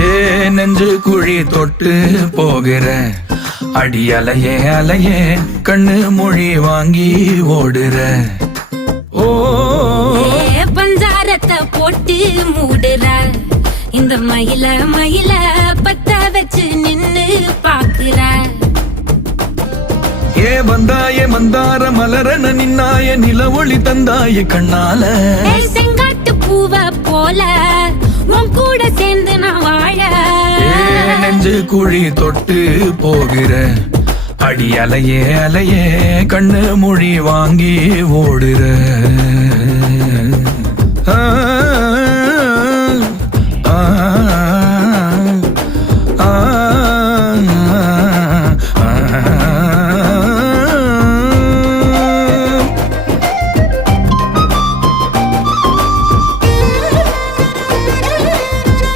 ஏ நெஞ்சு குழி தொட்டு போகிற அடி அலையே அலையே கண்ணு மொழி வாங்கி ஓடுற. ஓ பஞ்சாரத்தை போட்டு மூடுற இந்த மயில மயில பத்த வச்சு நின்னு பாக்குற. ஏ வந்தாய மந்தார மலரன நின்னாய நில ஒளி தந்தாய கண்ணால. செங்காட்டு பூவ போல உன் கூட சேர்ந்து நான் வாழ. நெஞ்சு குழி தொட்டு போகிற அடி அலையே அலையே கண்ணு மொழி வாங்கி ஓடுற. ஆ ஆ